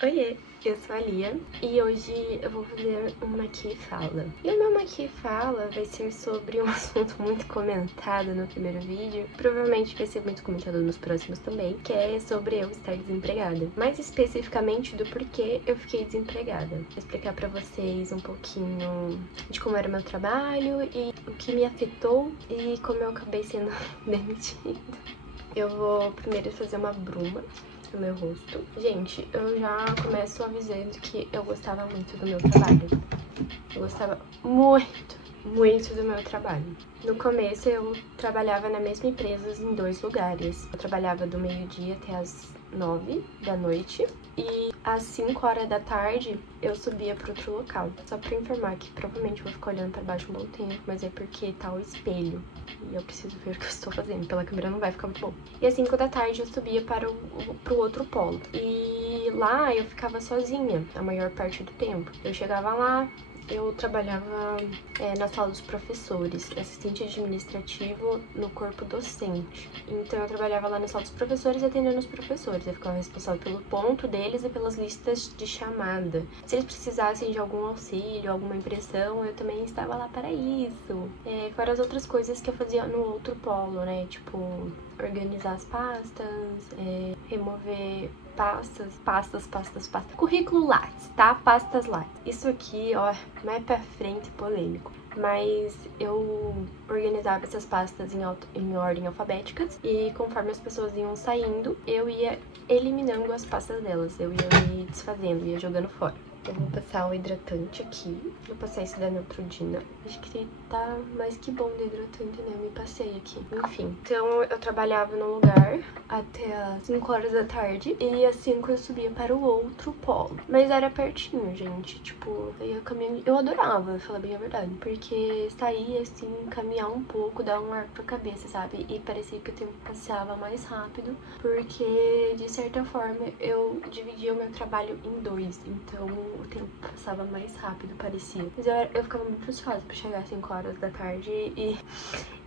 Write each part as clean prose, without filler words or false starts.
Oiê, eu sou a Lia e hoje eu vou fazer um Maqui Fala. E o meu Maqui Fala vai ser sobre um assunto muito comentado no primeiro vídeo, provavelmente vai ser muito comentado nos próximos também, que é sobre eu estar desempregada. Mais especificamente do porquê eu fiquei desempregada. Vou explicar pra vocês um pouquinho de como era o meu trabalho e o que me afetou e como eu acabei sendo demitida. Eu vou primeiro fazer uma bruma no meu rosto. Gente, eu já começo avisando que eu gostava muito do meu trabalho. Eu gostava muito do meu trabalho. No começo eu trabalhava na mesma empresa em 2 lugares. Eu trabalhava do meio-dia até as 9 da noite e às 5 horas da tarde eu subia para outro local. Só pra informar que provavelmente eu vou ficar olhando pra baixo um bom tempo, mas é porque tá o espelho e eu preciso ver o que eu estou fazendo. Pela câmera não vai ficar muito bom. E às 5 da tarde eu subia para pro outro polo. E lá eu ficava sozinha a maior parte do tempo. Eu chegava lá, eu trabalhava na sala dos professores, assistente administrativo no corpo docente. Então eu trabalhava lá na sala dos professores atendendo os professores. Eu ficava responsável pelo ponto deles e pelas listas de chamada. Se eles precisassem de algum auxílio, alguma impressão, eu também estava lá para isso. Fora as outras coisas que eu fazia no outro polo, né? Tipo, organizar as pastas, remover pastas. Currículo Lattes, tá? Pastas Lattes. Isso aqui, ó, mais pra frente, polêmico. Mas eu organizava essas pastas em ordem alfabéticas e conforme as pessoas iam saindo, eu ia eliminando as pastas delas. Eu ia me desfazendo, ia jogando fora. Eu vou passar o hidratante aqui. Vou passar esse da Neutrogena. Acho que tá mais que bom de hidratante, né? Eu me passei aqui. Enfim. Então, eu trabalhava no lugar até as 5 horas da tarde. E às 5 eu subia para o outro polo. Mas era pertinho, gente. Tipo, eu ia caminhando. Eu adorava, falar bem a verdade. Porque sair, assim, caminhar um pouco, dar um ar pra cabeça, sabe? E parecia que o tempo passava mais rápido. Porque, de certa forma, eu dividia o meu trabalho em 2. Então, o tempo passava mais rápido, parecia. Mas eu ficava muito ansiosa pra chegar às 5 horas da tarde e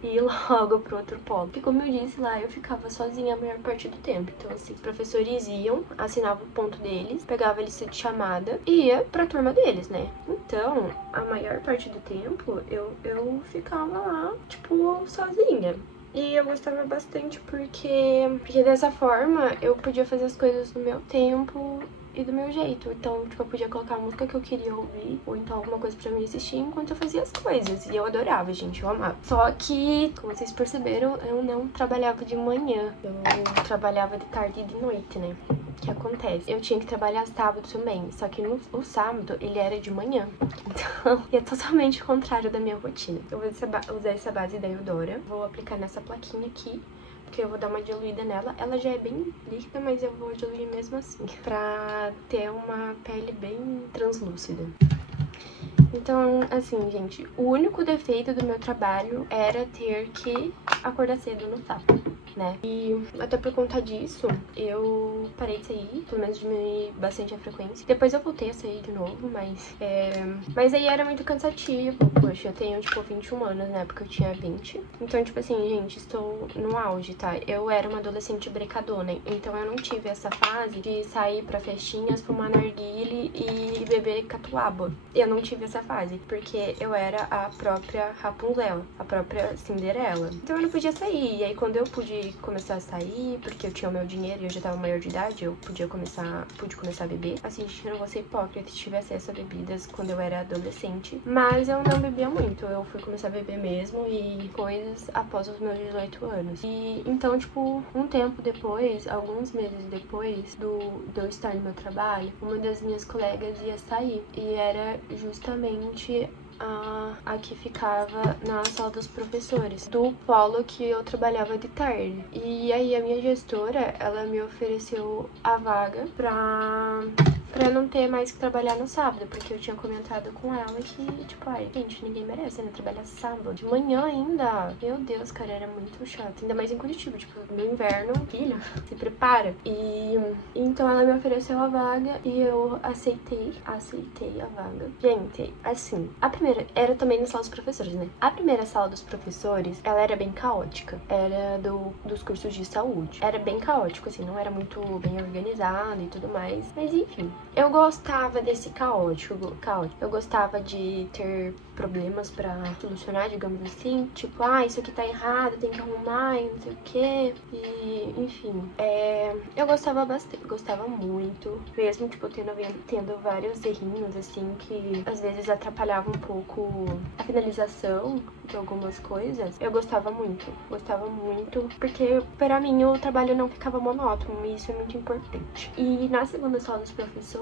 ir logo pro outro polo. Porque, como eu disse lá, eu ficava sozinha a maior parte do tempo. Então, assim, os professores iam, assinavam o ponto deles, pegava a lista de chamada e ia pra turma deles, né? Então, a maior parte do tempo, eu ficava lá, tipo, sozinha. E eu gostava bastante porque dessa forma eu podia fazer as coisas no meu tempo e do meu jeito. Então, tipo, eu podia colocar a música que eu queria ouvir, ou então alguma coisa pra me assistir enquanto eu fazia as coisas. E eu adorava, gente, eu amava. Só que, como vocês perceberam, eu não trabalhava de manhã. Eu trabalhava de tarde e de noite, né? O que acontece? Eu tinha que trabalhar sábado também, só que o sábado ele era de manhã. Então, é totalmente o contrário da minha rotina. Eu vou usar essa base da Eudora, vou aplicar nessa plaquinha aqui, porque eu vou dar uma diluída nela. Ela já é bem líquida, mas eu vou diluir mesmo assim, pra ter uma pele bem translúcida. Então, assim, gente, o único defeito do meu trabalho era ter que acordar cedo no sábado, né? E até por conta disso, eu parei de sair, pelo menos diminuí bastante a frequência. Depois eu voltei a sair de novo, mas aí era muito cansativo. Poxa, eu tenho, tipo, 21 anos, né? Porque eu tinha 20. Então, tipo assim, gente, estou no auge, tá? Eu era uma adolescente brecadona, então eu não tive essa fase de sair pra festinhas, fumar narguile e beber catuaba. Eu não tive essa fase, porque eu era a própria Rapunzel, a própria Cinderela. Então eu não podia sair, e aí quando eu pude começar a sair, porque eu tinha o meu dinheiro e eu já tava maior de idade, eu pude começar a beber. Assim, gente, eu não vou ser hipócrita, tive acesso a bebidas quando eu era adolescente, mas eu não bebia muito, eu fui começar a beber mesmo e coisas após os meus 18 anos. E então, tipo, um tempo depois, alguns meses depois de eu estar no meu trabalho, uma das minhas colegas ia sair, e era justamente a que ficava na sala dos professores, do polo que eu trabalhava de tarde. E aí a minha gestora, ela me ofereceu a vaga pra não ter mais que trabalhar no sábado, porque eu tinha comentado com ela que, tipo, ai, gente, ninguém merece, né, trabalhar sábado. De manhã ainda. Meu Deus, cara, era muito chato. Ainda mais em Curitiba, tipo, no inverno, filho, se prepara. E então ela me ofereceu a vaga e eu aceitei a vaga. Gente, assim, a primeira era também na sala dos professores, né? A primeira sala dos professores, ela era bem caótica. Era dos cursos de saúde. Era bem caótico, assim, não era muito bem organizado e tudo mais. Mas enfim, Eu gostava desse caótico. Eu gostava de ter problemas pra solucionar, digamos assim. Tipo, isso aqui tá errado, tem que arrumar e não sei o quê. E, enfim, eu gostava bastante, gostava muito. Mesmo, tipo, tendo vários errinhos, assim, que às vezes atrapalhavam um pouco a finalização de algumas coisas. Eu gostava muito, porque pra mim o trabalho não ficava monótono, e isso é muito importante. E na segunda sala dos professores,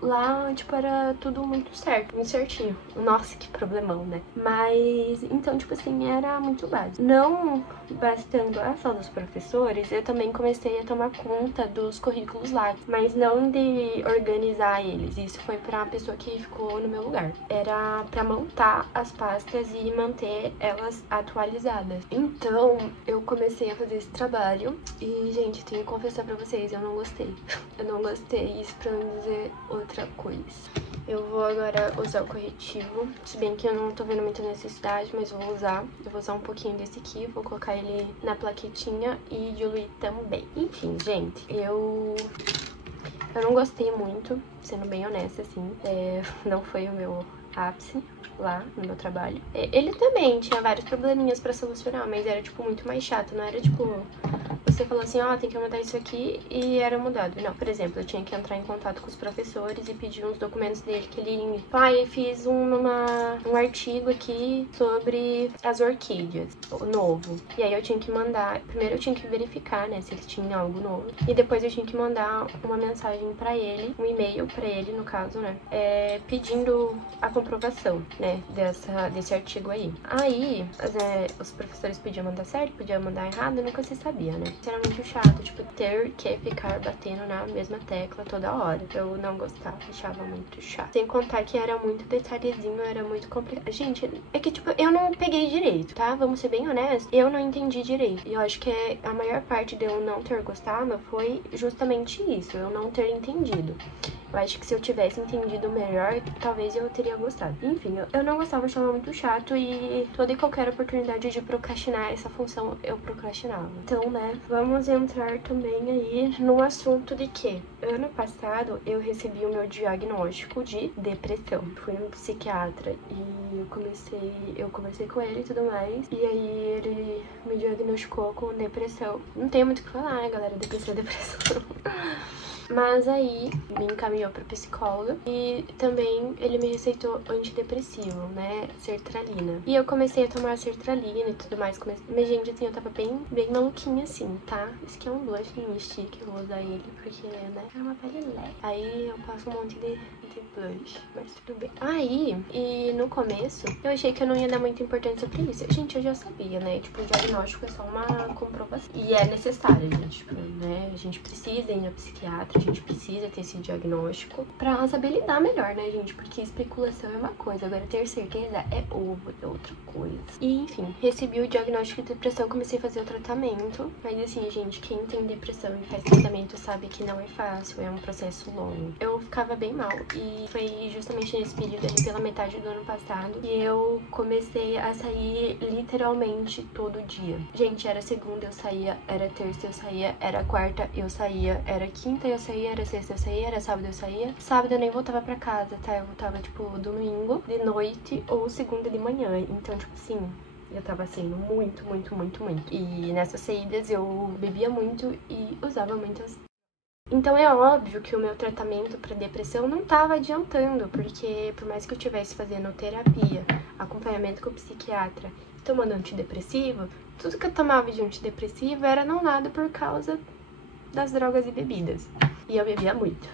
lá, tipo, era tudo muito certo, muito certinho. Nossa, que problemão, né? Mas, então, tipo assim, era muito básico. Não bastando a sala dos professores, eu também comecei a tomar conta dos currículos lá, mas não de organizar eles. Isso foi pra pessoa que ficou no meu lugar. Era pra montar as pastas e manter elas atualizadas. Então, eu comecei a fazer esse trabalho e, gente, tenho que confessar pra vocês, eu não gostei. Eu não gostei, isso pra não dizer outra coisa. Eu vou agora usar o corretivo, se bem que eu não tô vendo muita necessidade, mas vou usar. Eu vou usar um pouquinho desse aqui, vou colocar ele na plaquetinha e diluir também. Enfim, gente, eu não gostei muito, sendo bem honesta, assim. Não foi o meu ápice lá no meu trabalho. Ele também tinha vários probleminhas pra solucionar, mas era, tipo, muito mais chato. Não era, tipo, você falou assim, tem que mudar isso aqui e era mudado. Não, por exemplo, eu tinha que entrar em contato com os professores e pedir uns documentos dele que ele... eu fiz um artigo aqui sobre as orquídeas, o novo. E aí eu tinha que mandar... Primeiro eu tinha que verificar, né, se ele tinha algo novo. E depois eu tinha que mandar uma mensagem pra ele, um e-mail pra ele, no caso, né, pedindo a comprovação, né, desse artigo aí. Aí, os professores podiam mandar certo, podiam mandar errado, nunca se sabia, né. Isso era muito chato, tipo, ter que ficar batendo na mesma tecla toda hora. Eu não gostava, achava muito chato. Sem contar que era muito detalhezinho, era muito complicado. Gente, é que, tipo, eu não peguei direito, tá? Vamos ser bem honestos, eu não entendi direito. E eu acho que a maior parte de eu não ter gostado foi justamente isso, eu não ter entendido. Eu acho que se eu tivesse entendido melhor, talvez eu teria gostado. Enfim, eu não gostava, achava muito chato e toda e qualquer oportunidade de procrastinar essa função, eu procrastinava. Então, né, vamos entrar também aí no assunto de que ano passado eu recebi o meu diagnóstico de depressão. Fui um psiquiatra e eu conversei com ele e tudo mais, e aí ele me diagnosticou com depressão. Não tem muito o que falar, né, galera? Depressão é depressão. Mas aí me encaminhou pra psicóloga e também ele me receitou antidepressivo, né, sertralina. E eu comecei a tomar sertralina e tudo mais. Mas, gente, assim, eu tava bem maluquinha assim, tá? Esse aqui é um blush no stick, eu vou usar ele porque, né, é uma pele leve. Aí eu passo um monte de blush, mas tudo bem. Aí, e no começo, eu achei que eu não ia dar muita importância pra isso. Gente, eu já sabia, né, tipo, o diagnóstico é só uma comprovação. E é necessário, gente, tipo, né, a gente precisa ir na psiquiatra, a gente precisa ter esse diagnóstico pra saber lidar melhor, né, gente? Porque especulação é uma coisa, agora ter certeza é outra coisa. E, enfim, recebi o diagnóstico de depressão, comecei a fazer o tratamento. Mas, assim, gente, quem tem depressão e faz tratamento sabe que não é fácil, é um processo longo. Eu ficava bem mal e foi justamente nesse período ali, pela metade do ano passado, que eu comecei a sair literalmente todo dia. Gente, era segunda eu saía, era terça eu saía, era quarta eu saía, era quinta eu saía, era sexta eu saía, era sábado eu saía. Sábado eu nem voltava pra casa, tá? Eu voltava, tipo, domingo de noite ou segunda de manhã. Então, tipo assim, eu tava saindo muito. E nessas saídas eu bebia muito e usava muitas. Então é óbvio que o meu tratamento pra depressão não tava adiantando, porque por mais que eu estivesse fazendo terapia, acompanhamento com o psiquiatra, tomando antidepressivo, tudo que eu tomava de antidepressivo era não nada por causa das drogas e bebidas. E eu bebia muito,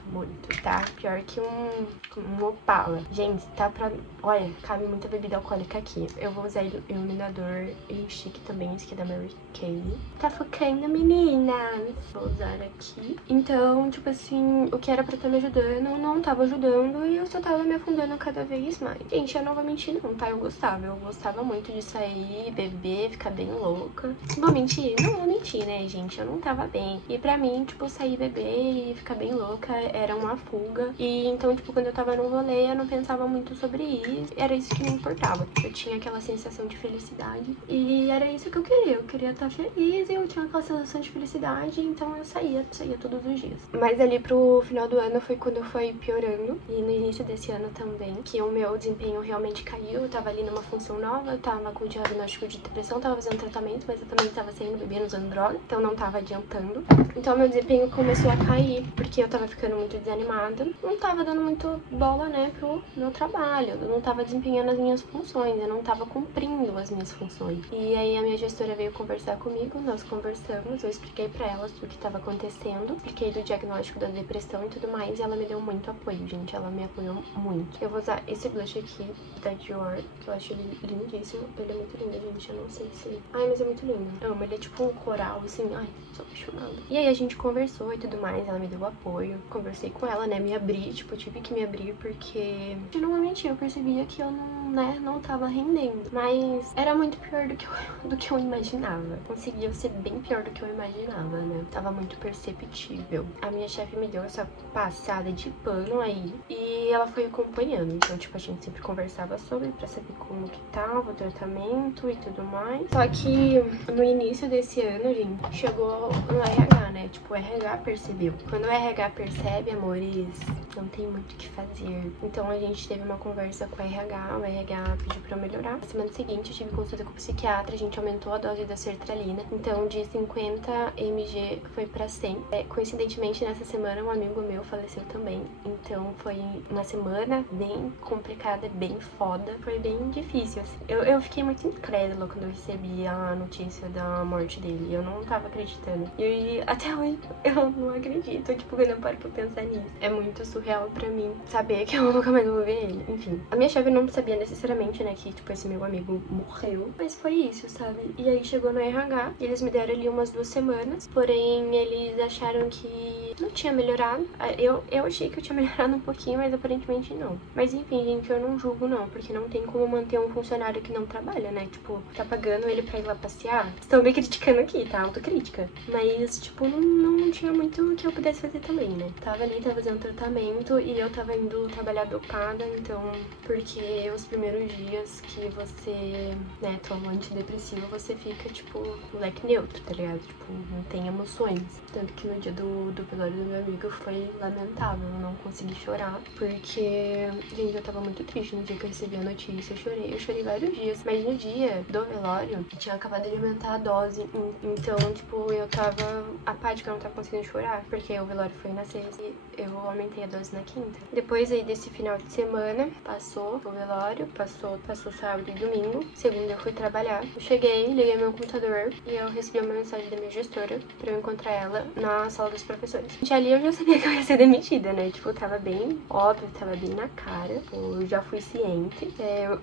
tá? Pior que um Opala. Gente, tá pra... Olha, cabe muita bebida alcoólica aqui. Eu vou usar iluminador e chique também, esse aqui da Mary Kay. Tá focando, meninas? Vou usar aqui. Então, tipo assim, o que era pra estar me ajudando, não tava ajudando e eu só tava me afundando cada vez mais. Gente, eu não vou mentir não, tá? Eu gostava muito de sair, beber, ficar bem louca. Vou mentir? Não vou mentir, né, gente? Eu não tava bem. E pra mim, tipo, sair, beber e ficar bem louca era uma fuga. E então, tipo, quando eu tava no rolê, eu não pensava muito sobre feliz. Era isso que me importava. Eu tinha aquela sensação de felicidade e era isso que eu queria. Eu queria estar feliz e eu tinha aquela sensação de felicidade, então eu saía todos os dias. Mas ali pro final do ano foi quando foi piorando e no início desse ano também, que o meu desempenho realmente caiu. Eu tava ali numa função nova, eu tava com diagnóstico de depressão, tava fazendo tratamento, mas eu também tava saindo bebendo, usando droga, então não tava adiantando. Então meu desempenho começou a cair, porque eu tava ficando muito desanimada, não tava dando muito bola, né, pro meu trabalho, eu não tava desempenhando as minhas funções, eu não tava cumprindo as minhas funções. E aí a minha gestora veio conversar comigo, nós conversamos, eu expliquei pra ela tudo o que tava acontecendo, expliquei do diagnóstico da depressão e tudo mais, e ela me deu muito apoio, gente, ela me apoiou muito. Eu vou usar esse blush aqui da Dior, que eu acho ele lindíssimo, ele é muito lindo, gente, eu não sei se... Ai, mas é muito lindo, eu amo, ele é tipo um coral, assim, ai, sou apaixonada. E aí a gente conversou e tudo mais, ela me deu apoio, conversei com ela, né, me abri, tipo, eu tive que me abrir porque, normalmente eu percebia que eu não, né, não tava rendendo, mas era muito pior do que eu imaginava. Conseguiu ser bem pior do que eu imaginava, né, tava muito perceptível. A minha chefe me deu essa passada de pano aí e ela foi acompanhando, então, tipo, a gente sempre conversava sobre pra saber como que tava o tratamento e tudo mais. Só que no início desse ano, gente, chegou no RH, né? Tipo, o RH percebeu. Quando o RH percebe, amores, não tem muito o que fazer. Então a gente teve uma conversa com o RH pediu pra eu melhorar. Na semana seguinte eu tive consulta com o psiquiatra, a gente aumentou a dose da sertralina. Então de 50 mg foi pra 100. Coincidentemente, nessa semana um amigo meu faleceu também. Então foi uma semana bem complicada, bem foda. Foi bem difícil, assim. Eu fiquei muito incrédula quando eu recebi a notícia da morte dele. Eu não tava acreditando. E até hoje eu não acredito. Tipo, quando eu paro pra pensar nisso. É muito surreal pra mim saber que eu nunca mais vou ver ele. Enfim, a minha chefe não sabia necessariamente, né, que, tipo, esse meu amigo morreu. Mas foi isso, sabe? E aí chegou no RH, e eles me deram ali umas 2 semanas. Porém, eles acharam que não tinha melhorado. Eu achei que eu tinha melhorado um pouquinho, mas aparentemente não. Mas enfim, gente, eu não julgo não, porque não tem como manter um funcionário que não trabalha, né? Tipo, tá pagando ele pra ir lá passear. Estão me criticando aqui, tá? Autocrítica. Mas, tipo, não tinha muito o que eu pudesse fazer também, né? Tava ali, tava fazendo tratamento e eu tava indo trabalhar dopada, então... Porque os primeiros dias que você, né, toma antidepressivo, você fica, tipo, moleque neutro, tá ligado? Tipo, não tem emoções. Tanto que no dia do velório do meu amigo foi lamentável, eu não consegui chorar, porque, gente, eu tava muito triste no dia que eu recebi a notícia, eu chorei vários dias, mas no dia do velório, eu tinha acabado de aumentar a dose, então, tipo, eu tava apática, eu não tava conseguindo chorar, porque o velório foi na sexta e eu aumentei a dose na quinta. Depois aí desse final de semana, passou o velório, passou sábado e domingo, segunda eu fui trabalhar, eu cheguei, liguei meu computador e eu recebi uma mensagem da minha gestora pra eu encontrar ela na sala dos professores. E ali eu já sabia que eu ia ser demitida, né? Tipo, tava bem óbvio, tava bem na cara. Eu já fui ciente.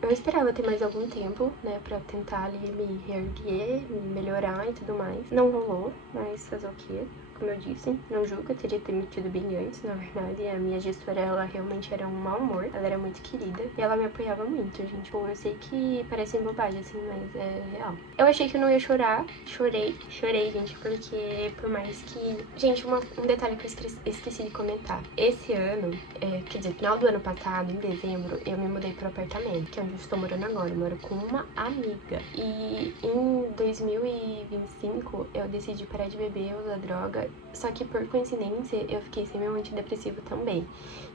Eu esperava ter mais algum tempo, né? Pra tentar ali me reerguer, me melhorar e tudo mais. Não rolou, mas fazer o quê? Como eu disse, não julgo, eu teria demitido bem antes, na verdade. A minha gestora, ela realmente era um mau humor, ela era muito querida e ela me apoiava muito, gente. Tipo, eu sei que parecem bobagem, assim, mas é real. Eu achei que eu não ia chorar, chorei, gente, porque por mais que... Gente, um detalhe que eu esqueci de comentar. Esse ano, quer dizer, final do ano passado, em dezembro, eu me mudei pro apartamento, que é onde eu estou morando agora. Eu moro com uma amiga. E em 2025, eu decidi parar de beber, usar droga. Só que por coincidência, eu fiquei sem meu antidepressivo também.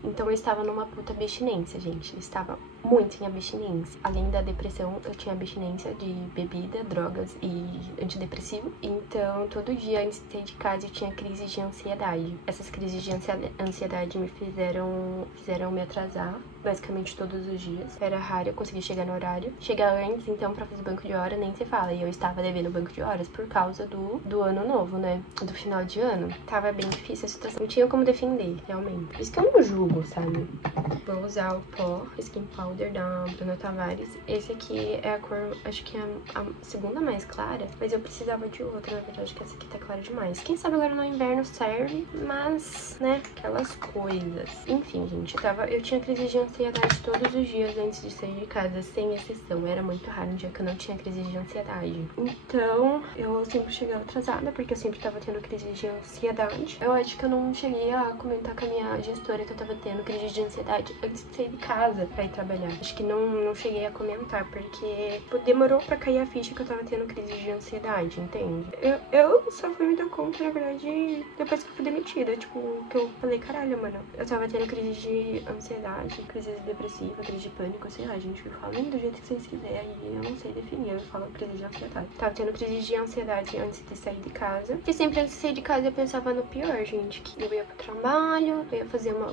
Então eu estava numa puta abstinência, gente. Eu estava muito em abstinência. Além da depressão, eu tinha abstinência de bebida, drogas e antidepressivo. Então todo dia antes de sair de casa eu tinha crises de ansiedade. Essas crises de ansiedade me fizeram me atrasar basicamente todos os dias. Era raro eu conseguir chegar no horário. Chegar antes, então, pra fazer banco de hora, nem se fala. E eu estava devendo banco de horas por causa do ano novo, né? Do final de ano. Tava bem difícil a situação. Não tinha como defender, realmente. Isso que eu não julgo, sabe? Vou usar o pó Skin Powder da Bruna Tavares. Esse aqui é a cor, acho que é a segunda mais clara. Mas eu precisava de outra, na verdade, que essa aqui tá clara demais. Quem sabe agora no inverno serve, mas, né? Aquelas coisas. Enfim, gente, eu tinha crise de ansiedade todos os dias antes de sair de casa, sem exceção. Era muito raro um dia que eu não tinha crise de ansiedade. Então, eu sempre chegava atrasada, porque eu sempre tava tendo crise de ansiedade. Eu acho que eu não cheguei a comentar com a minha gestora que eu tava tendo crise de ansiedade antes de sair de casa pra ir trabalhar. Acho que não cheguei a comentar, porque demorou pra cair a ficha que eu tava tendo crise de ansiedade, entende? Eu só fui me dar conta, na verdade, depois que eu fui demitida. Tipo, que eu falei, caralho, mano, eu tava tendo crise de ansiedade, crise depressiva, crise de pânico, sei lá, gente, falem do jeito que vocês quiserem, eu não sei definir, eu falo crise de ansiedade. Tava tendo crise de ansiedade antes de sair de casa, e sempre antes de sair de casa eu pensava no pior, gente, que eu ia pro trabalho, eu ia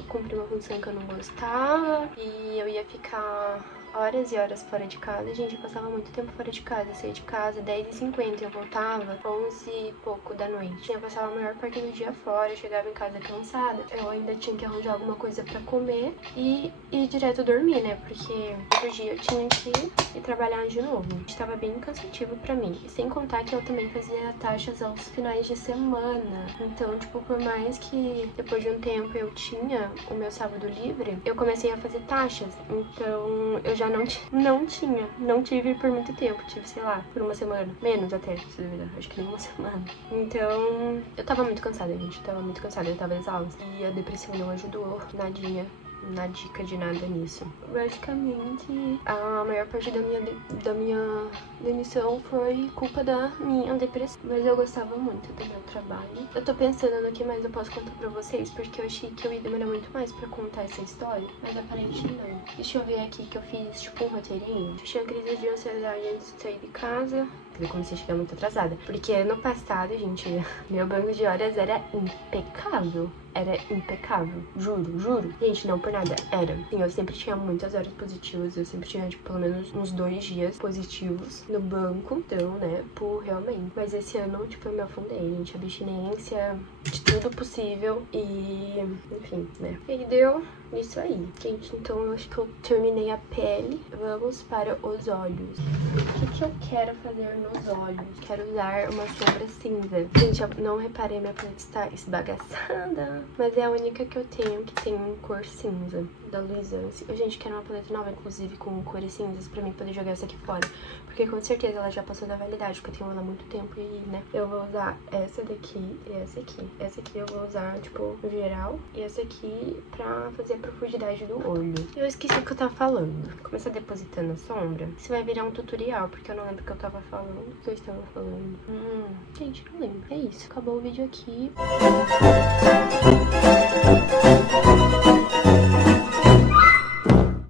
cumprir uma função que eu não gostava, e eu ia ficar horas e horas fora de casa. Gente, eu passava muito tempo fora de casa. Eu saía de casa 10h50 e eu voltava 11 e pouco da noite. Eu passava a maior parte do dia fora, eu chegava em casa cansada. Eu ainda tinha que arranjar alguma coisa pra comer e ir direto dormir, né? Porque outro dia eu tinha que ir trabalhar de novo. Estava bem cansativo pra mim. E sem contar que eu também fazia taxas aos finais de semana. Então, tipo, por mais que depois de um tempo eu tinha o meu sábado livre, eu comecei a fazer taxas. Então, eu já não tive por muito tempo. Tive, sei lá, por uma semana. Menos até, se duvidar. Acho que nem uma semana. Então, eu tava muito cansada, gente. Eu tava muito cansada, eu tava exausta. E a depressão não ajudou nadinha. Na dica de nada nisso. Basicamente, a maior parte da minha demissão foi culpa da minha depressão. Mas eu gostava muito do meu trabalho. Eu tô pensando no que mais eu posso contar pra vocês, porque eu achei que eu ia demorar muito mais pra contar essa história, mas aparentemente não. Deixa eu ver aqui que eu fiz, tipo, um roteirinho. Eu tinha crise de ansiedade antes de sair de casa. Eu comecei a chegar muito atrasada. Porque ano passado, gente, meu banco de horas era impecável. Era impecável, juro. Gente, não por nada, era. Sim, eu sempre tinha muitas horas positivas, eu sempre tinha, tipo, pelo menos uns 2 dias positivos no banco. Então, né, realmente. Mas esse ano, tipo, eu me afundei, gente, abstinência de tudo possível e, enfim, né. E deu isso aí, gente, então eu acho que eu terminei a pele. Vamos para os olhos. O que eu quero fazer nos olhos? Quero usar uma sombra cinza. Gente, eu não reparei, minha paleta está esbagaçada, mas é a única que eu tenho que tem cor cinza, da Luisance. Gente, quero uma paleta nova, inclusive, com cores cinzas, pra mim poder jogar essa aqui fora. Porque com certeza ela já passou da validade, porque eu tenho ela há muito tempo e, né, eu vou usar essa daqui e essa aqui. Essa aqui eu vou usar, tipo, no geral, e essa aqui pra fazer a profundidade do olho. Eu esqueci o que eu tava falando. Começar depositando a sombra. Isso vai virar um tutorial, porque eu não lembro o que eu tava falando. O que eu estava falando? Gente, não lembro. É isso. Acabou o vídeo aqui.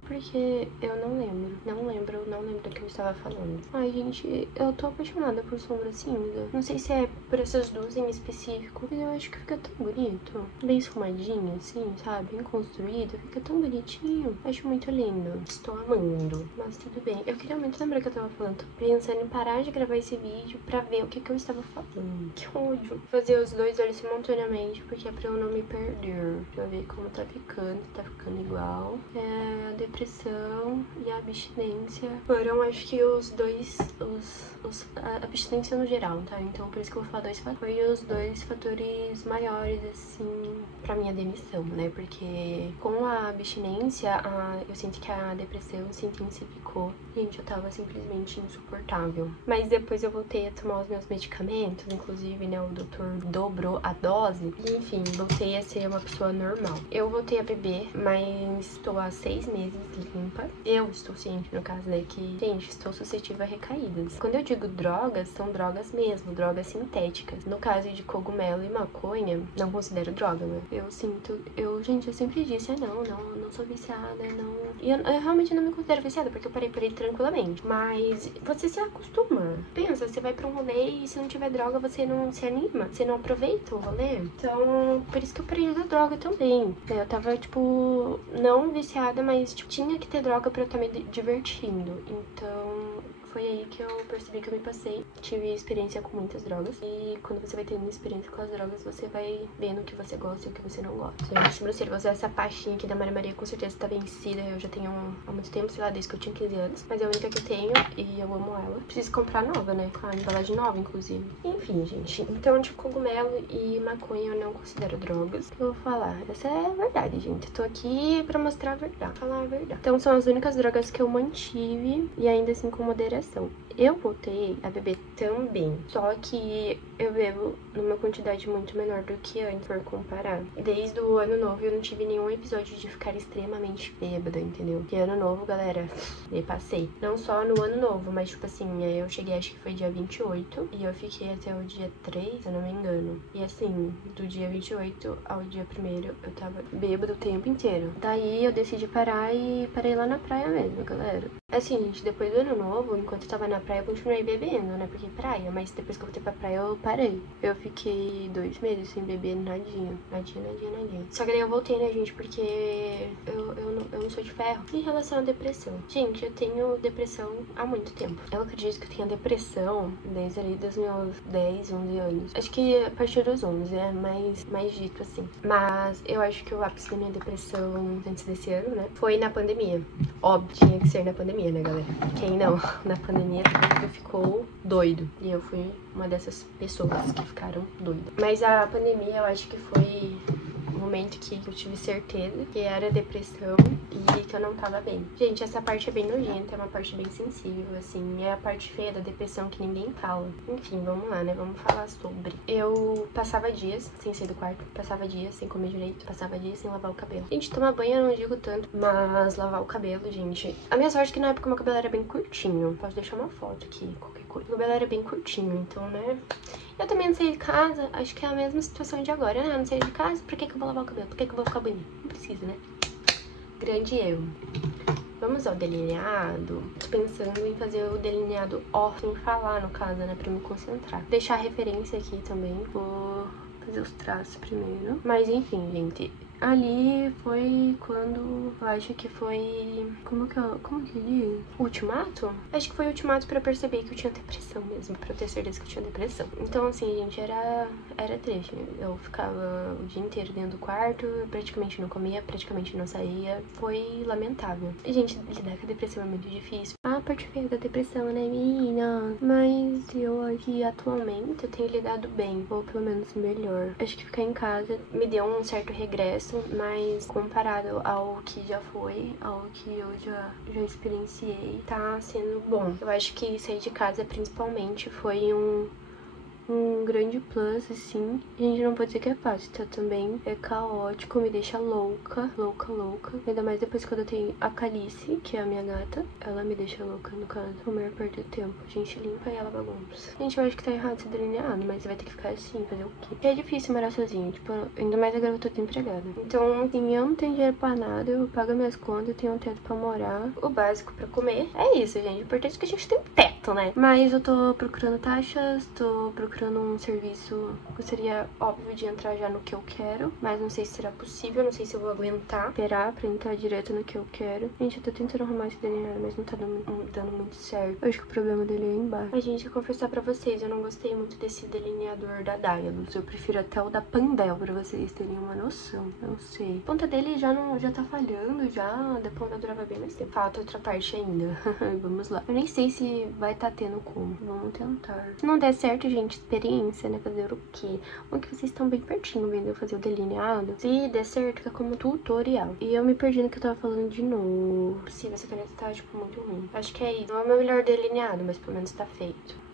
Porque eu não lembro do que eu estava falando. Ai, gente, eu tô apaixonada por sombra cinza. Não sei se é por essas duas em específico, mas eu acho que fica tão bonito. Bem esfumadinho, assim, sabe? Bem construído. Fica tão bonitinho. Acho muito lindo. Estou amando. Mas tudo bem. Eu queria muito lembrar o que eu tava falando. Tô pensando em parar de gravar esse vídeo pra ver o que eu estava falando. Que ódio. Fazer os dois olhos simultaneamente, porque é pra eu não me perder. Pra ver como tá ficando. Tá ficando igual. A depressão e a abstinência foram, acho que, os dois, a abstinência no geral, tá? Então, por isso que eu vou falar dois fatores. Foi os dois fatores maiores, assim, pra minha demissão, né? Porque com a abstinência, eu sinto que a depressão se intensificou. Gente, eu tava simplesmente insuportável. Mas depois eu voltei a tomar os meus medicamentos, inclusive, né, o doutor dobrou a dose. E, enfim, voltei a ser uma pessoa normal. Eu voltei a beber, mas estou há 6 meses limpa. Eu estou ciente, no caso, né, que, gente, estou suscetível a recaídas. Quando eu digo drogas, são drogas mesmo, drogas sintéticas. No caso de cogumelo e maconha, não considero droga, né? Gente, eu sempre disse, não sou viciada, não. E eu realmente não me considero viciada, porque eu parei por ele tranquilamente. Mas você se acostuma. Pensa, você vai pra um rolê e se não tiver droga, você não se anima, você não aproveita o rolê. Então, por isso que eu parei da droga também. Eu tava, tipo, não viciada, mas, tipo, tinha que ter droga pra eu estar me divertindo. Então, foi aí que eu percebi que eu me passei. Tive experiência com muitas drogas. E quando você vai tendo experiência com as drogas, você vai vendo o que você gosta e o que você não gosta. Gente, sobrancelha, vou usar essa pastinha aqui da Maria Maria, com certeza tá vencida. Eu já tenho há muito tempo, sei lá, desde que eu tinha 15 anos. Mas é a única que eu tenho e eu amo ela. Preciso comprar nova, né? Com a embalagem nova, inclusive. Enfim, gente. Então, de cogumelo e maconha eu não considero drogas. O que eu vou falar? Essa é a verdade, gente. Eu tô aqui pra mostrar a verdade, falar a verdade. Então, são as únicas drogas que eu mantive e ainda assim com moderação. Eu voltei a beber também, só que eu bebo numa quantidade muito menor do que antes, por comparar. Desde o ano novo eu não tive nenhum episódio de ficar extremamente bêbada, entendeu? Porque ano novo, galera, me passei. Não só no ano novo, mas tipo assim, eu cheguei, acho que foi dia 28, e eu fiquei até o dia 3, se eu não me engano. E assim, do dia 28 ao dia 1º, eu tava bêbada o tempo inteiro. Daí eu decidi parar e parei lá na praia mesmo, galera. Assim, gente, depois do ano novo, enquanto eu tava na praia, eu continuei bebendo, né? Porque praia, mas depois que eu voltei pra praia, eu parei. Eu fiquei 2 meses sem beber nadinha. Nadinha. Só que daí eu voltei, né, gente? Porque eu não sou de ferro. Em relação à depressão. Gente, eu tenho depressão há muito tempo. Eu acredito que eu tenho depressão desde ali dos meus 10, 11 anos. Acho que a partir dos 11, é mais dito assim. Mas eu acho que o ápice da minha depressão antes desse ano, né, foi na pandemia. Óbvio, tinha que ser na pandemia, né, galera? Quem não? Na pandemia todo mundo ficou doido. E eu fui uma dessas pessoas que ficaram doidas. Mas a pandemia eu acho que foi o momento que eu tive certeza que era depressão e que eu não tava bem. Gente, essa parte é bem nojenta, é uma parte bem sensível, assim. É a parte feia da depressão que ninguém fala. Enfim, vamos lá, né? Vamos falar sobre. Eu passava dias sem sair do quarto, passava dias sem comer direito, passava dias sem lavar o cabelo. Gente, tomar banho eu não digo tanto, mas lavar o cabelo, gente... A minha sorte é que na época meu cabelo era bem curtinho. Posso deixar uma foto aqui, qualquer coisa. O cabelo era bem curtinho, então, né... Eu também não saí de casa, acho que é a mesma situação de agora, né? Eu não saí de casa, por que que eu vou lavar o cabelo? Por que que eu vou ficar bonita? Não precisa, né? Grande erro. Vamos ao delineado. Tô pensando em fazer o delineado off, sem falar, no caso, né? Pra me concentrar. Deixar a referência aqui também. Vou fazer os traços primeiro. Mas enfim, gente... Ali foi quando, eu acho que foi, como que diz? Ultimato? Acho que foi o ultimato pra perceber que eu tinha depressão mesmo, pra eu ter certeza que eu tinha depressão. Então assim, gente, era triste. Eu ficava o dia inteiro dentro do quarto, praticamente não comia, praticamente não saía. Foi lamentável. E, gente, lidar com a depressão é muito difícil. A parte feia da depressão, né, menina? Mas eu aqui, atualmente, eu tenho lidado bem, ou pelo menos melhor. Acho que ficar em casa me deu um certo regresso, mas comparado ao que já foi, ao que eu já experienciei, tá sendo bom. Eu acho que sair de casa principalmente foi um grande plus, assim. A gente não pode dizer que é fácil, tá? Também é caótico, me deixa louca. Ainda mais depois que eu tenho a Calice, que é a minha gata. Ela me deixa louca, no caso. A maior parte do tempo. A gente limpa e ela bagunça. Gente, eu acho que tá errado ser delineado, mas vai ter que ficar assim, fazer o quê? É difícil morar sozinha, tipo, ainda mais agora eu tô desempregada. Então, assim, eu não tenho dinheiro pra nada, eu pago minhas contas, eu tenho um teto pra morar, o básico pra comer. É isso, gente. O importante é que a gente tem um teto, né? Mas eu tô procurando taxas, tô procurando um serviço que seria óbvio de entrar já no que eu quero, mas não sei se será possível, não sei se eu vou aguentar esperar pra entrar direto no que eu quero. Gente, eu tô tentando arrumar esse delineado, mas não tá dando muito certo. Eu acho que o problema dele é embaixo. Mas, gente, eu confessar pra vocês, eu não gostei muito desse delineador da Daedalus. Eu prefiro até o da Pandel, pra vocês terem uma noção. Não sei. A ponta dele já tá falhando, já. Da ponta durava bem mais tempo. Falta outra parte ainda. Vamos lá. Eu nem sei se vai tá tendo como. Vamos tentar. Se não der certo, gente, experiência, né? Fazer o quê? Bom que vocês estão bem pertinho vendo eu fazer o delineado. Se der certo, fica como tutorial. E eu me perdi no que eu tava falando de novo. Sim, essa caneta tá, tipo, muito ruim. Acho que é isso. Não é o meu melhor delineado, mas pelo menos tá feito.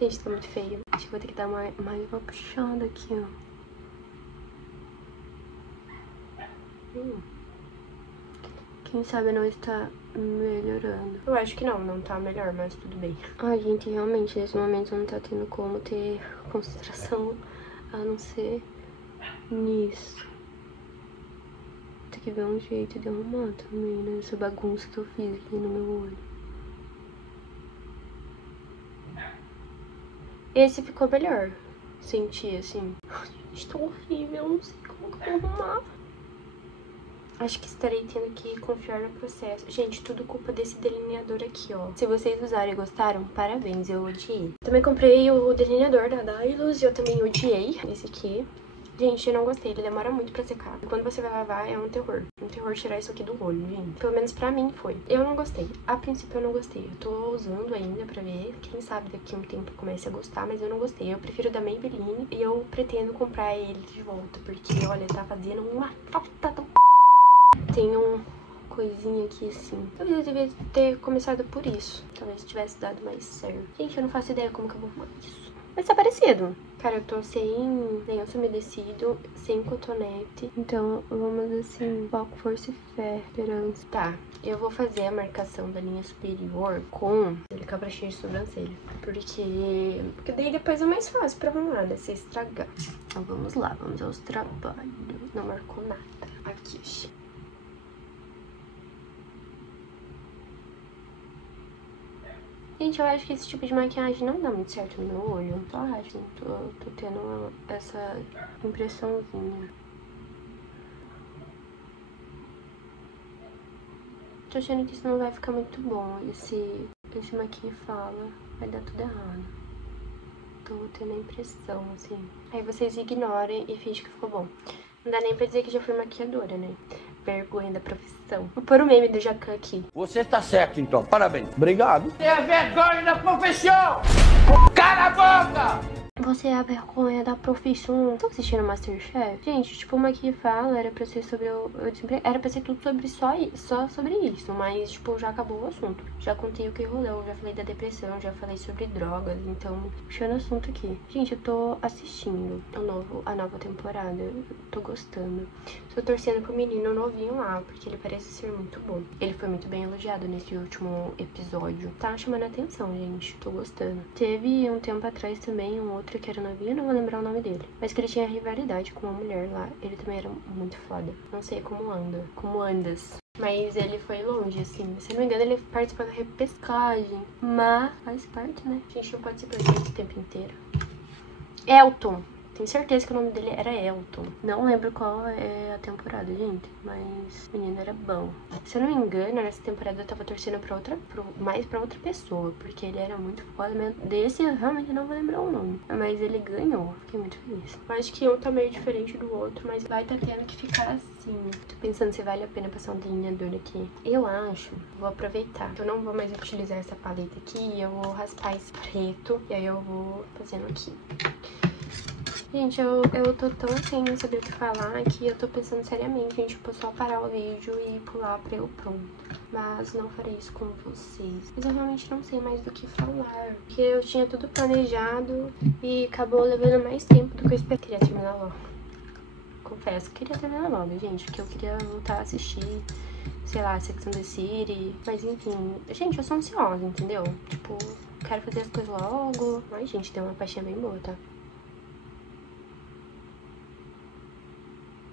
Gente, tá muito feio. Acho que vou ter que dar mais uma puxada aqui, ó. Quem sabe não está melhorando. Eu acho que não tá melhor, mas tudo bem. Ai, gente, realmente, nesse momento não tá tendo como ter concentração a não ser nisso. Vou ter que ver um jeito de arrumar também, né? Essa bagunça que eu fiz aqui no meu olho. Esse ficou melhor. Senti, assim. Gente, tá horrível. Eu não sei como que eu vou arrumar. Acho que estarei tendo que confiar no processo. Gente, tudo culpa desse delineador aqui, ó. Se vocês usarem e gostaram, parabéns, eu odiei. Também comprei o delineador da Dylos e eu também odiei esse aqui. Gente, eu não gostei, ele demora muito pra secar. E quando você vai lavar, é um terror. Um terror tirar isso aqui do olho, gente. Pelo menos pra mim foi. Eu não gostei. A princípio eu não gostei. Eu tô usando ainda pra ver. Quem sabe daqui a um tempo eu comece a gostar, mas eu não gostei. Eu prefiro da Maybelline e eu pretendo comprar ele de volta. Porque, olha, tá fazendo uma falta tão... Tem um coisinha aqui assim. Talvez eu devia ter começado por isso. Talvez tivesse dado mais certo. Gente, eu não faço ideia como que eu vou arrumar isso. Mas tá parecido. Cara, eu tô sem lenço umedecido, sem cotonete. Então, vamos assim, foco, força e fé, esperança. Tá, eu vou fazer a marcação da linha superior com aquele cabrachinho de sobrancelha. Porque daí depois é mais fácil pra arrumar, né? Se estragar. Então, vamos lá, vamos aos trabalhos. Não marcou nada. Aqui, gente, eu acho que esse tipo de maquiagem não dá muito certo no meu olho. Só acho, tô tendo essa impressãozinha. Tô achando que isso não vai ficar muito bom. Esse maquiagem fala, vai dar tudo errado. Tô tendo a impressão, assim. Aí vocês ignorem e fingem que ficou bom. Não dá nem pra dizer que já fui maquiadora, né? Vergonha da profissão. Vou pôr o meme do Jacan aqui. Você tá certo, então. Parabéns. Obrigado. É a vergonha da profissão! Cala a boca! Você é a vergonha da profissão. Tô assistindo Masterchef? Gente, tipo, uma que fala era pra ser sobre o desemprego. Era pra ser tudo sobre só sobre isso. Mas, tipo, já acabou o assunto. Já contei o que rolou, já falei da depressão, já falei sobre drogas. Então, puxando o assunto aqui. Gente, eu tô assistindo a nova temporada. Eu tô gostando. Tô torcendo pro menino novinho lá, porque ele parece ser muito bom. Ele foi muito bem elogiado nesse último episódio. Tá chamando a atenção, gente. Tô gostando. Teve um tempo atrás também um outro que era novinho, não vou lembrar o nome dele. Mas que ele tinha rivalidade com uma mulher lá. Ele também era muito foda. Não sei como anda. Como andas. Mas ele foi longe, assim. Se não me engano, ele participou da repescagem. Mas faz parte, né? A gente não pode ser perfeito o tempo inteiro. Elton. Tenho certeza que o nome dele era Elton. Não lembro qual é a temporada, gente. Mas o menino era bom. Se eu não me engano, nessa temporada eu tava torcendo mais pra outra pessoa. Porque ele era muito foda mesmo. Desse eu realmente não vou lembrar o nome. Mas ele ganhou. Fiquei muito feliz. Eu acho que um tá meio diferente do outro. Mas vai tá tendo que ficar assim. Tô pensando se vale a pena passar um delineador aqui. Eu acho. Vou aproveitar. Eu não vou mais utilizar essa paleta aqui. Eu vou raspar esse preto. E aí eu vou fazendo aqui. Gente, eu tô tão sem saber o que falar que eu tô pensando seriamente em, tipo, só parar o vídeo e pular pra eu pronto. Mas não farei isso com vocês. Mas eu realmente não sei mais do que falar. Porque eu tinha tudo planejado e acabou levando mais tempo do que eu esperava. Queria terminar logo. Confesso, queria terminar logo, gente. Porque eu queria voltar a assistir, sei lá, Sex and the City. Mas enfim, gente, eu sou ansiosa, entendeu? Tipo, quero fazer as coisas logo. Ai, gente, tem uma pastinha bem boa, tá?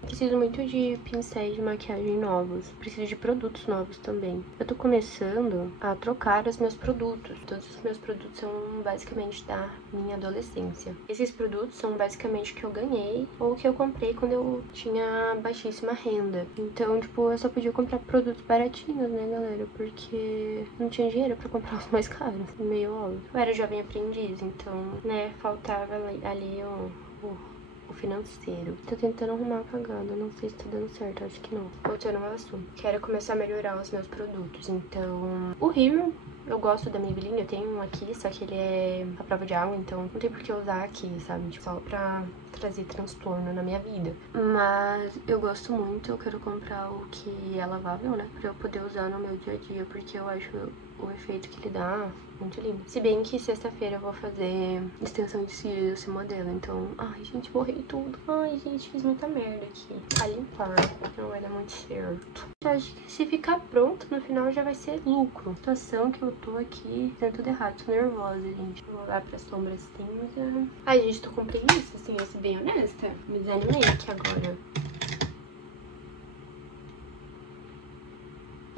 Preciso muito de pincéis de maquiagem novos. Preciso de produtos novos também. Eu tô começando a trocar os meus produtos. Todos os meus produtos são basicamente da minha adolescência. Esses produtos são basicamente que eu ganhei ou que eu comprei quando eu tinha baixíssima renda. Então, tipo, eu só podia comprar produtos baratinhos, né, galera? Porque não tinha dinheiro pra comprar os mais caros. Meio óbvio. Eu era jovem aprendiz, então, né, faltava ali o financeiro. Tô tentando arrumar a cagada, não sei se tá dando certo, acho que não. Voltando ao assunto. Quero começar a melhorar os meus produtos, então... O rímel, eu gosto da Maybelline, eu tenho um aqui, só que ele é a prova de água, então não tem por que usar aqui, sabe? Tipo, só pra trazer transtorno na minha vida. Mas eu gosto muito, eu quero comprar o que é lavável, né? Pra eu poder usar no meu dia a dia, porque eu acho o efeito que ele dá muito lindo. Se bem que sexta-feira eu vou fazer extensão de cílios esse modelo, então... Ai, gente, borrei tudo. Ai, gente, fiz muita merda aqui. A limpar, não vai dar muito certo. Eu acho que se ficar pronto, no final já vai ser lucro. A situação que eu tô aqui, tá tudo errado, tô nervosa, gente. Vou lá pra sombra cinza. Ai, gente, tô com preguiça, assim, eu ser bem honesta. Me desanimei aqui agora.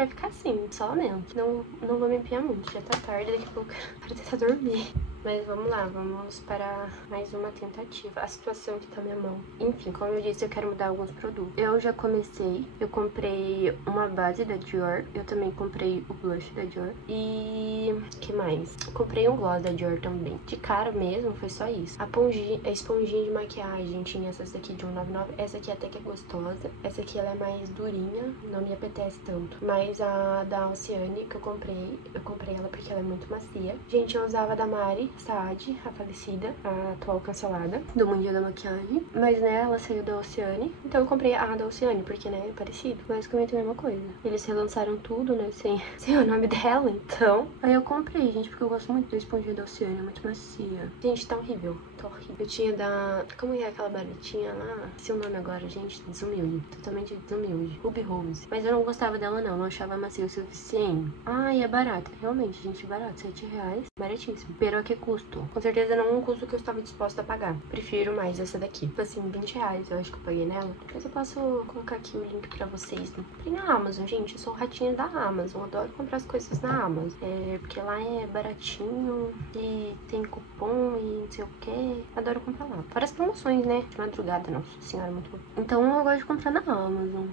vai ficar assim, só mesmo. Não vou me empenhar muito, já tá tarde, daqui a pouco eu quero tentar dormir. Mas vamos lá, vamos para mais uma tentativa. A situação que tá na minha mão. Enfim, como eu disse, eu quero mudar alguns produtos. Eu já comecei, eu comprei uma base da Dior, eu também comprei o blush da Dior. E... que mais? Eu comprei um gloss da Dior também. De cara mesmo, foi só isso. A esponjinha de maquiagem, tinha essas daqui de 1,99. Essa aqui até que é gostosa. Essa aqui ela é mais durinha, não me apetece tanto. Mas a da Oceane que eu comprei ela porque ela é muito macia. Gente, eu usava a da Mari Saad, a falecida, a atual cancelada, do Mundial da Maquiagem. Mas, né, ela saiu da Oceane. Então eu comprei a da Oceane, porque, né, é parecido. Basicamente a mesma coisa. Eles relançaram tudo, né, sem o nome dela, então. Aí eu comprei, gente, porque eu gosto muito da esponjinha da Oceane, é muito macia. Gente, tá horrível. Tá horrível. Eu tinha da... como é aquela baratinha lá? Seu nome agora, gente, desumilde. Totalmente desumilde. Ruby Rose. Mas eu não gostava dela, não achava macia o suficiente. Ah, e é barata. Realmente, gente, barato. R$7. Baratíssimo. Pero que custo? Com certeza não um custo que eu estava disposta a pagar. Prefiro mais essa daqui. Tipo assim, R$20 eu acho que eu paguei nela. Depois eu posso colocar aqui o link pra vocês. Né? Tem na Amazon, gente. Eu sou ratinha da Amazon. Eu adoro comprar as coisas na Amazon. Porque lá é baratinho e tem cupom e não sei o que. Adoro comprar lá. Várias promoções, né? De madrugada, nossa senhora, muito bom. Então eu gosto de comprar na Amazon.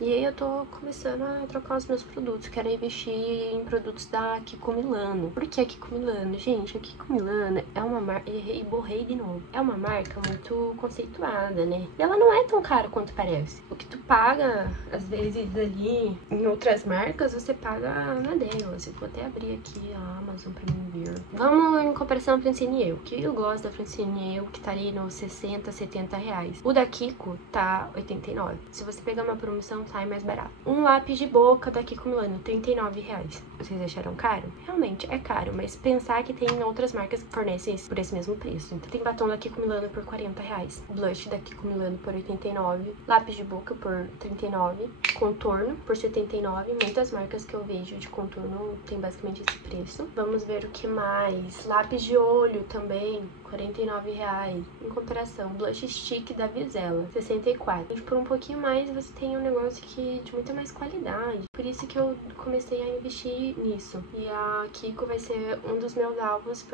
E aí eu tô começando a trocar os meus produtos. Quero investir em produtos da Kiko Milano. Por que a Kiko Milano? Gente, a Kiko Milano é uma marca... E borrei de novo. É uma marca muito conceituada, né? E ela não é tão cara quanto parece. O que tu paga, às vezes, ali em outras marcas, você paga na delas. Eu vou até abrir aqui a Amazon pra mim ver. Vamos em comparação à Francine Eu. Que eu gosto da Francine Eu, que tá ali nos 60, 70 reais. O da Kiko tá 89. Se você pegar uma promoção, sai mais barato. Um lápis de boca da Kiko Milano, R$39. Vocês acharam caro? Realmente é caro, mas pensar que tem outras marcas que fornecem isso por esse mesmo preço. Então tem batom da Kiko Milano por R$40, blush da Kiko Milano por 89, lápis de boca por 39, contorno por 79. Muitas marcas que eu vejo de contorno tem basicamente esse preço. Vamos ver o que mais. Lápis de olho também, R$49. Em comparação, blush stick da Vizela, 64. E por um pouquinho mais você tem um negócio que de muita mais qualidade. Por isso que eu comecei a investir nisso. E a Kiko vai ser um dos meus alvos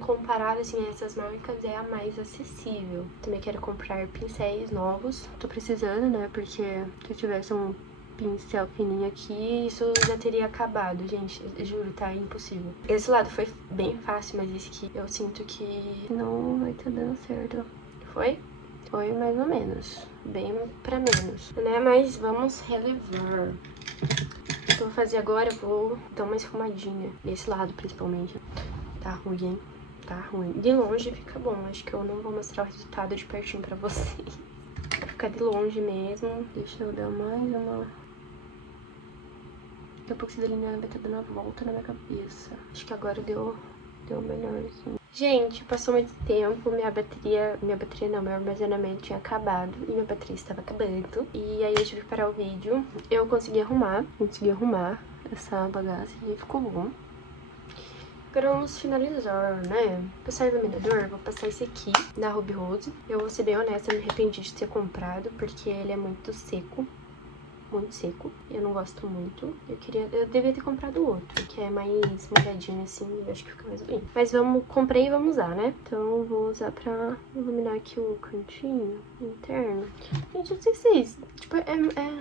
comparado assim a essas marcas, é a mais acessível. Também quero comprar pincéis novos. Tô precisando, né? Porque se eu tivesse um pincel fininho aqui, isso já teria acabado, gente. Juro, tá impossível. Esse lado foi bem fácil, mas esse aqui eu sinto que não vai tá dando certo. Foi? Foi mais ou menos, bem pra menos, né? Mas vamos relevar. O que eu vou fazer agora, eu vou dar uma esfumadinha, desse lado principalmente. Tá ruim, hein? Tá ruim. De longe fica bom, acho que eu não vou mostrar o resultado de pertinho pra vocês. Vou ficar de longe mesmo. Deixa eu dar mais uma... Daqui a pouco esse delineado vai estar dando uma volta na minha cabeça. Acho que agora deu melhor assim. Gente, passou muito tempo, meu armazenamento tinha acabado e minha bateria estava acabando. E aí eu tive que parar o vídeo. Eu consegui arrumar essa bagaça e ficou bom. Agora vamos finalizar, né? Passar iluminador, vou passar esse aqui, da Ruby Rose. Eu vou ser bem honesta, eu me arrependi de ter comprado, porque ele é muito seco. Muito seco, eu não gosto muito. Eu devia ter comprado outro, que é mais molhadinho assim, eu acho que fica mais bonito. Mas comprei e vamos usar, né? Então vou usar pra iluminar aqui o cantinho interno. Gente, eu não sei se vocês, tipo,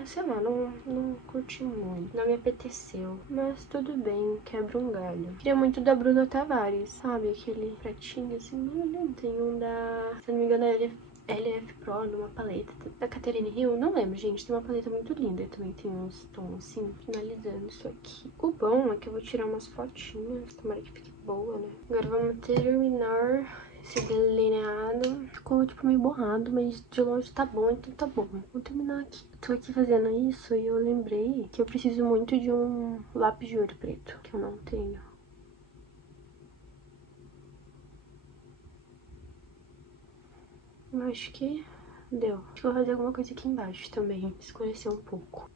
sei lá, não curti muito, não me apeteceu. Mas tudo bem, quebra um galho. Queria muito da Bruna Tavares, sabe? Aquele pratinho assim, não tem um da... Se eu não me engano, LF Pro, numa paleta da Catherine Hill, não lembro, gente, tem uma paleta muito linda, também tem uns tons assim, finalizando isso aqui. O bom é que eu vou tirar umas fotinhas, tomara que fique boa, né? Agora vamos terminar esse delineado. Ficou, tipo, meio borrado, mas de longe tá bom, então tá bom. Vou terminar aqui. Tô aqui fazendo isso e eu lembrei que eu preciso muito de um lápis de olho preto, que eu não tenho. Eu acho que deu. Acho que vou fazer alguma coisa aqui embaixo também, escurecer um pouco.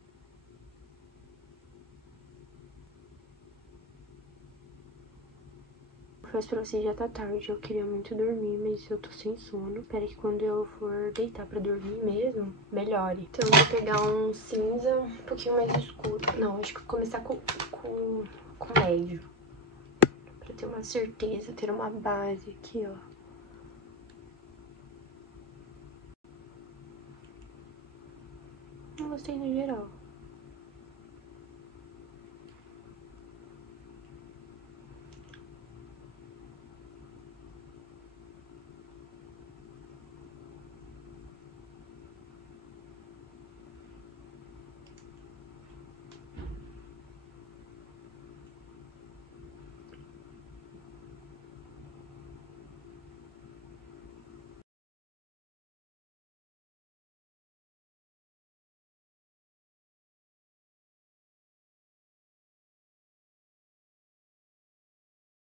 Mas pra vocês já tá tarde, eu queria muito dormir, mas eu tô sem sono. Espero que quando eu for deitar pra dormir mesmo, melhore. Então eu vou pegar um cinza um pouquinho mais escuro. Não, acho que vou começar com médio. Pra ter uma certeza, ter uma base aqui, ó. Eu gostei no geral.